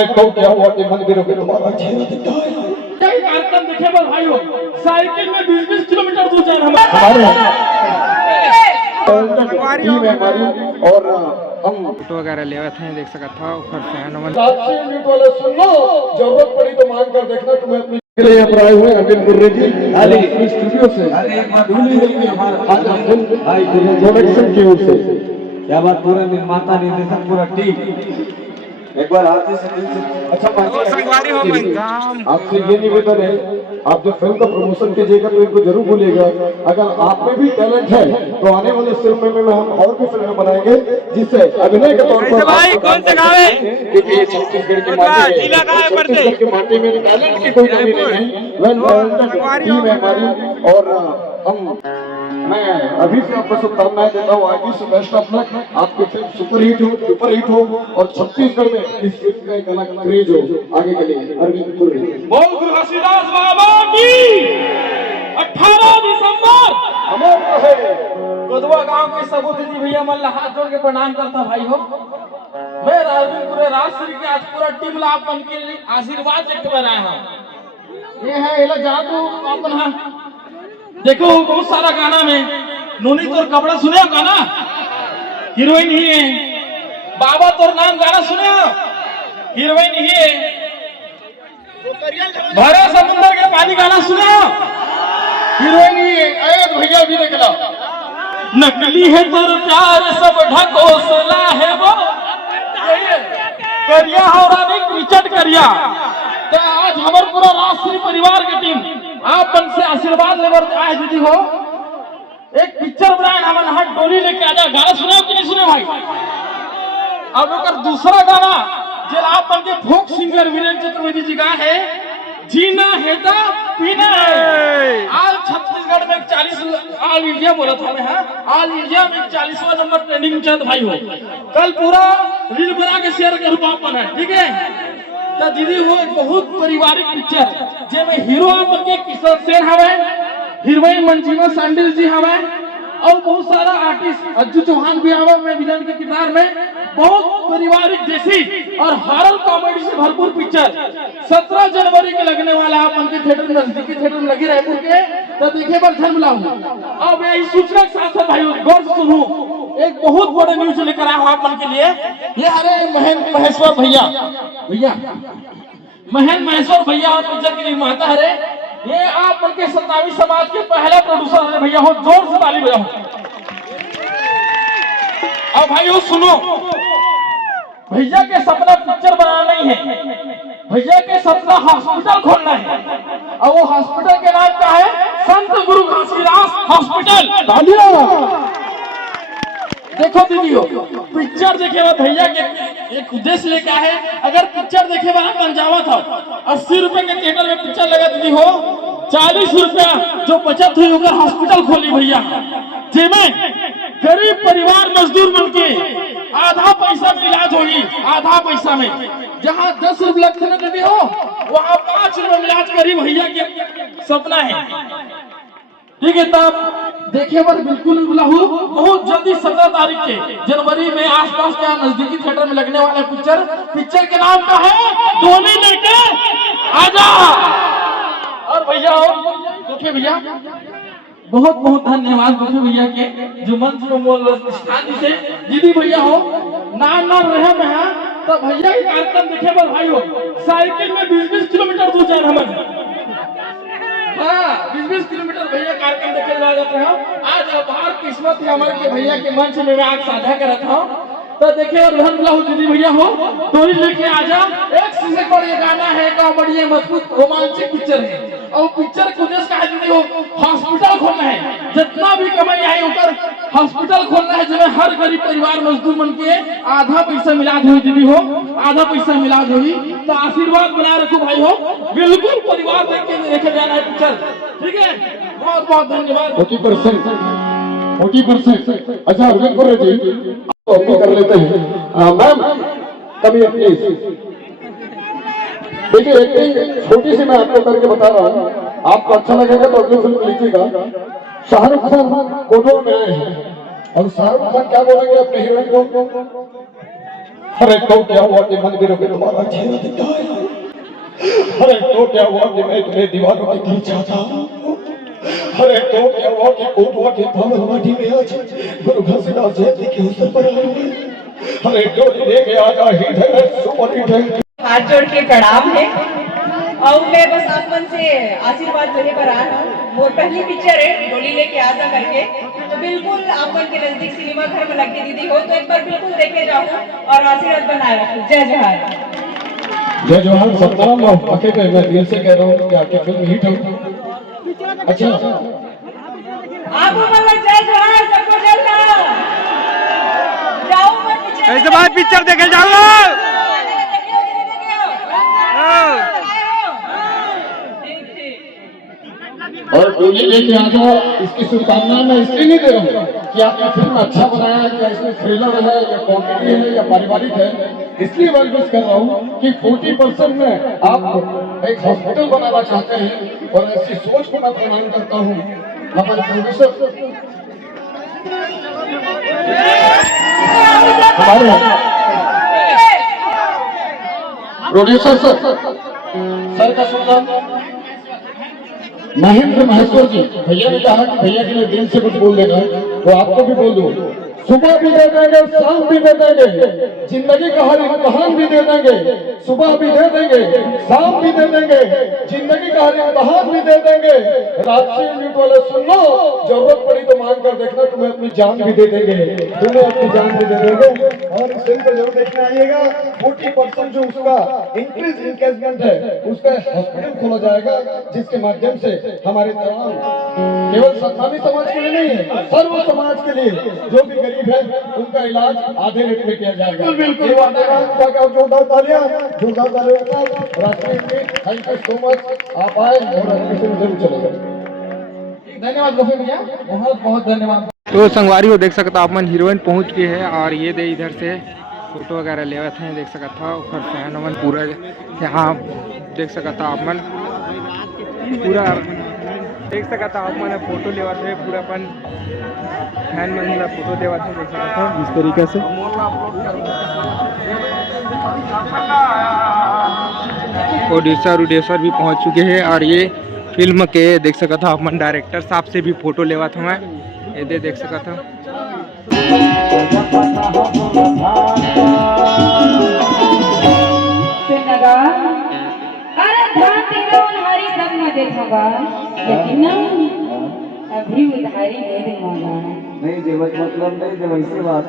मैं कहूँ क्या हुआ कि मंदिरों में तुम्हारा चेहरा दिखता है। कार्यक्रम देखे पर भाई हो साइकिल में 20-20 किलोमीटर दूर जाना हमारी टीम है हमारी और हम फोटो वगैरह ले थे देख सकता था ऊपर फैन यूनिट वाले सुन लो, जरूरत पड़ी तो मांग कर देखना। तुम्हें अपनी यहाँ पर आए हुए अरविंद गुर्रे जी स्टूडियो से प्रोडक्शन की ओर से। क्या बात, पूरा निर्माता निर्देशक पूरा टीम एक बार आते से दिल से अच्छा आपसे ये निवेदन है, आप जब फिल्म का प्रमोशन कीजिएगा तो इनको जरूर बोलिएगा अगर आप में भी टैलेंट है तो आने वाले फिल्म में हम और भी फिल्में बनाएंगे जिससे अभिनय के तौर पर कौन से गाँव है? क्योंकि ये छत्तीसगढ़ के माटी में टैलेंट की कोई कमी नहीं है। टीम है हमारी और हम मैं अभी से आपको शुभकामनाएं देता हूँ। आगे से बेस्ट ऑफ लक, आपकी फिल्म सुपर हिट हो, सुपर हिट हो और छत्तीसगढ़ में इस फिल्म का एक अलग क्रेज हो आगे के लिए। अरविंद गुर्रे बोल गुरु घसीदास बाबा की 18 दिसंबर अमर रहे। गोदवा गांव के सबू दीदी भैया मन ला हाथ जोड़ के प्रणाम करता भाई हो। मैं अरविंद गुरु राजश्री के आज पूरा टीम ला अपन के आशीर्वाद लेके मैं आया हूँ। ये है एला जादू अपन हाँ देखो बहुत सारा गाना में नोनी तोर कपड़ा सुने हो गाना, हीरोइन ही है। बाबा तोर नाम गाना सुने हो, हीरोइन ही है। भरा समुद्र के पानी गाना सुने हो, हीरोइन ही है। अयोध भैया भी देख लो। नकली है तोर प्यार सब ढकोसला है वो करिया हो रानी क्रिकेट करिया। तो आज हमारे पूरा राष्ट्रीय परिवार की टीम आप मन से आशीर्वाद लेकर आए दीदी हो। एक पिक्चर बनाए हमारे हाथ डोली लेके आ जाए। गाना सुने हो कि नहीं सुने भाई? अब अगर दूसरा गाना जो आप मन के फोक सिंगर वीरेंद्र चतुर्वेदी जी का है, जीना है तो पीना है। आज छत्तीसगढ़ में 40 ऑल इंडिया बोला था मैं, ऑल इंडिया में 40वां नंबर ट्रेंडिंग चल भाई हो। कल पूरा रील बना के शेयर करूँ आप बना, ठीक है? तो दीदी वो बहुत पारिवारिक पिक्चर जेमे हीरो अपन के किशोर सेन हवे, हीरोइन मंजीमा सांडिल जी हवे और बहुत सारा आर्टिस्ट अज्जू चौहान भी आवे में विलन के किरदार में। बहुत पारिवारिक देसी और हॉरर कॉमेडी से भरपूर पिक्चर 17 जनवरी के लगने वाला है अपन के थिएटर में, नजदीकी थिएटर में लगी रायपुर के। तो देखे पर धर्म लाऊं अब यही सूचना के साथ भाई गौर से सुनूं। एक बहुत बड़ा न्यूज लेकर आया हूं आप मन के लिए। ये हरे महेश्वर भैया महेश्वर भैया और पिक्चर के निर्माता है। ये आप मन के सत्तावी समाज के पहला प्रोड्यूसर है भैया हो। जोर से ताली बजाओ। अब भाई हो सुनो, भैया के सपना पिक्चर बनाना नहीं है, भैया के सपना हॉस्पिटल खोलना है। और वो हॉस्पिटल के नाम क्या है? संत गुरु घसीदास हॉस्पिटल। देखो दीदी हो पिक्चर देखे हुआ भैया के एक उद्देश्य लेकर है। अगर पिक्चर देखे वाला पंजावा था 80 रुपए के थिएटर में पिक्चर लगा दीदी हो, 40 रुपया जो बचत हुई होकर हॉस्पिटल खोली भैया, जिसमें गरीब परिवार मजदूर बन के आधा पैसा में इलाज होगी। आधा पैसा में जहाँ 10 रुपये लगते ना दीदी हो, वहाँ 5 रुपए में इलाज करी भैया के सपना है, ठीक है? तब देखे पर बिल्कुल लहू बहुत जल्दी 17 तारीख के जनवरी में आसपास के नजदीकी थिएटर में लगने वाला पिक्चर के नाम का है डोली लेके आजा। और भैया हो देखे भैया बहुत बहुत धन्यवाद देखे भैया के जो मंच में बोल स्थान से दीदी भैया हो नाम रहे में है। तो भैया के कार्यक्रम देखे पर भाई हो साइकिल में 20-20 किलोमीटर दूर जाए हमारे। हाँ 20-20 किलोमीटर भैया कार्यक्रम देखे जा जाते हैं। आज बाहर किस्मत है हमारे के भैया के मंच में मैं आज साझा कर रहा था। तो देखिए और दीदी भैया हो डोली लेके आजा। एक से पर ये गाना है कॉमेडी मजबूत रोमांचक पिक्चर है। और पिक्चर को देश का दीदी हो हॉस्पिटल खोलना है, जितना भी कमाई है ऊपर हॉस्पिटल खोलना है जिसमें हर गरीब परिवार मजदूर बन के आधा पैसा मिलाद हुई दीदी हो, आधा पैसा मिलाद हुई। तो आशीर्वाद बना रखो भाई हो, बिल्कुल परिवार देख के देखे जाना है पिक्चर, ठीक है? बहुत बहुत धन्यवाद। 40%। अच्छा अरविंद गुर्रे जी तो कर लेते हैं मैम कभी अपनी देखिए एक छोटी सी मैं आपको करके बता रहा हूँ, आपको अच्छा लगेगा तो अगली फिल्म लीजिएगा। शाहरुख खान कोडो में आए हैं और शाहरुख खान क्या बोलेंगे अपने हीरोइन को? अरे तो क्या हुआ कि मंदिरों में तुम्हारा चेहरा दिखता है? अरे तो क्या हुआ कि मैं तुम्हें दीवारों के दिल चाहता हूँ? अरे तो क्या हुआ कि कोटवा के पावन माटी में आज गुरु घसीदास जयंती के अवसर पर आए हुए? अरे डोली लेके आजा हिट है सुपर हिट है। हाथ जोड़ के प्रणाम है और मैं बस आप मन से आशीर्वाद लेने पर आया हूँ। वो पहली पिक्चर है डोली लेके आजा करके, तो बिल्कुल आप मन के नजदीक सिनेमा घर में लगती दीदी हो तो एक बार बिल्कुल देखे जाओ और आशीर्वाद बनाए रखो। जय जोहार। जय जोहार। सतनाम आके पे मैं दिल से कह रहा हूँ कि आपकी फिल्म हिट हो। अच्छा आप मतलब जय जोहार सबको जल्द जाओ मत पिक्चर कैसे भाई पिक्चर देखे जाओ। और डोली लेके आ जाओ इसकी शुभकामनाएं मैं इसलिए नहीं दे रहा हूँ कि आपकी फिल्म अच्छा बनाया है, क्या इसमें थ्रिलर है या कॉमेडी है या पारिवारिक है, इसलिए मैं विश कर रहा हूँ कि 40% में आप एक हॉस्पिटल बनाना चाहते हैं और ऐसी सोच को मैं प्रणाम करता हूँ हमारे प्रोड्यूसर सर का सुनना महेंद्र महेश्वर जी भैया ने कहा कि भैया के लिए दिल से कुछ बोल देना, तो आपको भी बोल दो। सुबह भी दे देंगे, शाम भी दे देंगे, जिंदगी का हर इम्तहान भी दे देंगे। सुबह भी दे देंगे, शाम भी दे देंगे, जिंदगी का हर इम्तहान भी दे देंगे। राजसी यूनिट वाले सुन लो, जरूरत पड़ी तो मांग कर देखना, तुम्हें अपनी जान भी दे देंगे, तुम्हें अपनी जान भी दे देंगे। और इस फिल्म को जरूर देखने आइएगा। 40% जो उसका इंक्रीज इंगेजमेंट है उसका हॉस्पिटल खोला जाएगा, जिसके माध्यम से हमारे तमाम केवल सत्तावी समाज के लिए नहीं है, सर्व समाज के लिए जो भी गरीब है उनका इलाज आधे रेट में किया जाएगा। बिल्कुल जोरदार तालियां, जोरदार तालियां। थैंक यू सो मच, आप आए और एडमिशन जरूर चलेगा। धन्यवाद गोफे भैया, बहुत बहुत धन्यवाद। तो संगवारी हो देख सकता आप मन हीरोइन पहुंच गए है और ये दे इधर से फोटो वगैरह लेवत हैं देख सकता था। ऊपर फैन मन पूरा यहाँ देख सकता आप मन पूरा देख सकता आप मन फोटो लेवत है पूरा अपन फैन मन ला फोटो देवत है देख सकता इस तरीके से। प्रोड्यूसर भी पहुंच चुके हैं और ये फिल्म के देख सकता आप मन डायरेक्टर साहब से भी फोटो लेवत हूँ मैं ये देख सकता अरे ध्यान तेरा उधारी सब न देखूंगा, लेकिन अभी उधारी नहीं दूंगा। नहीं देवत मतलब नहीं देव ऐसी बात